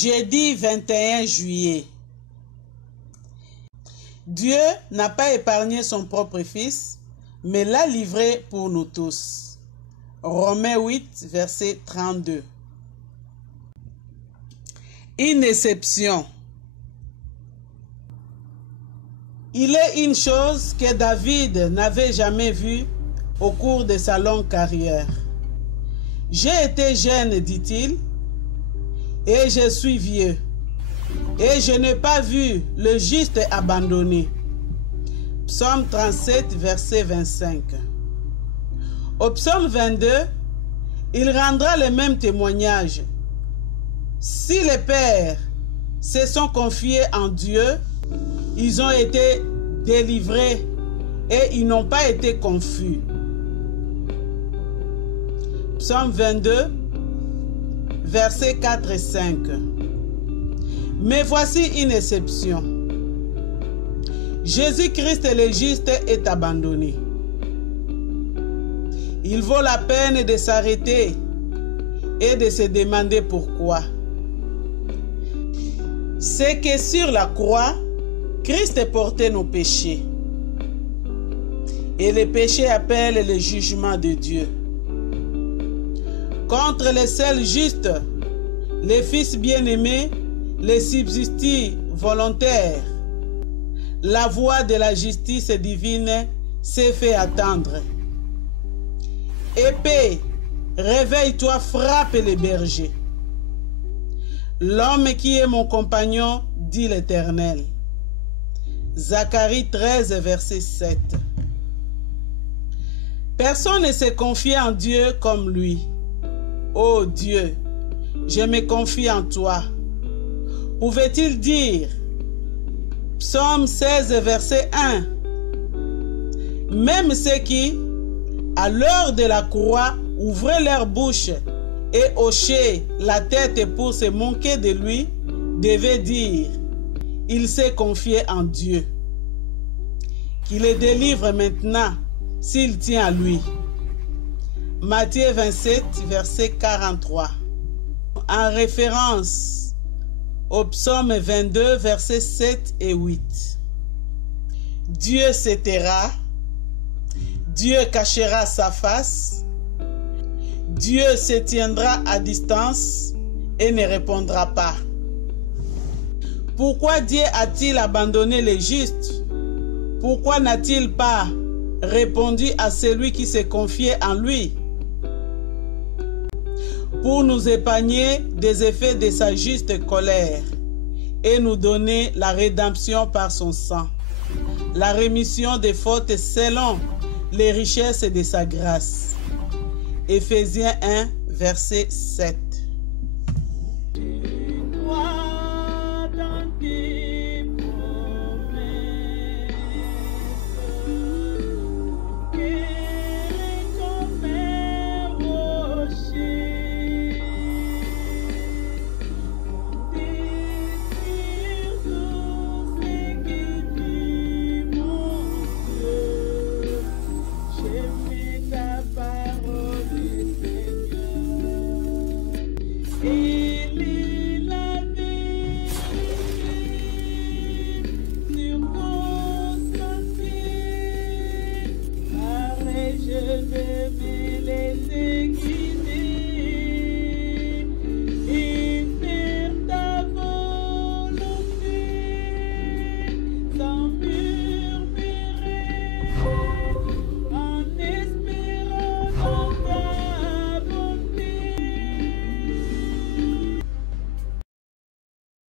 Jeudi 21 juillet. Dieu n'a pas épargné son propre Fils, mais l'a livré pour nous tous. Romains 8, verset 32. Une exception. Il est une chose que David n'avait jamais vue au cours de sa longue carrière. J'ai été jeune, dit-il, et je suis vieux, et je n'ai pas vu le juste abandonné. Psaume 37, verset 25. Au psaume 22, il rendra le même témoignage. Si les pères se sont confiés en Dieu, ils ont été délivrés et ils n'ont pas été confus. Psaume 22, versets 4 et 5. Mais voici une exception. Jésus-Christ le juste est abandonné. Il vaut la peine de s'arrêter et de se demander pourquoi. C'est que sur la croix, Christ portait nos péchés. Et les péchés appellent le jugement de Dieu. Contre les seuls justes, les fils bien-aimés, les substituts volontaires, la voix de la justice divine s'est fait attendre. Épée, réveille-toi, frappe les bergers. L'homme qui est mon compagnon, dit l'Éternel. Zacharie 13, verset 7. Personne ne s'est confié en Dieu comme lui. Ô Dieu, je me confie en toi. Pouvait-il dire, Psaume 16, verset 1, même ceux qui, à l'heure de la croix, ouvraient leur bouche et hochaient la tête pour se moquer de lui, devaient dire, il s'est confié en Dieu. Qu'il le délivre maintenant s'il tient à lui. Matthieu 27, verset 43. En référence au psaume 22, versets 7 et 8. Dieu se taira, Dieu cachera sa face, Dieu se tiendra à distance et ne répondra pas. Pourquoi Dieu a-t-il abandonné les justes? Pourquoi n'a-t-il pas répondu à celui qui s'est confié en lui? Pour nous épargner des effets de sa juste colère et nous donner la rédemption par son sang, la rémission des fautes selon les richesses de sa grâce. Éphésiens 1, verset 7. Je vais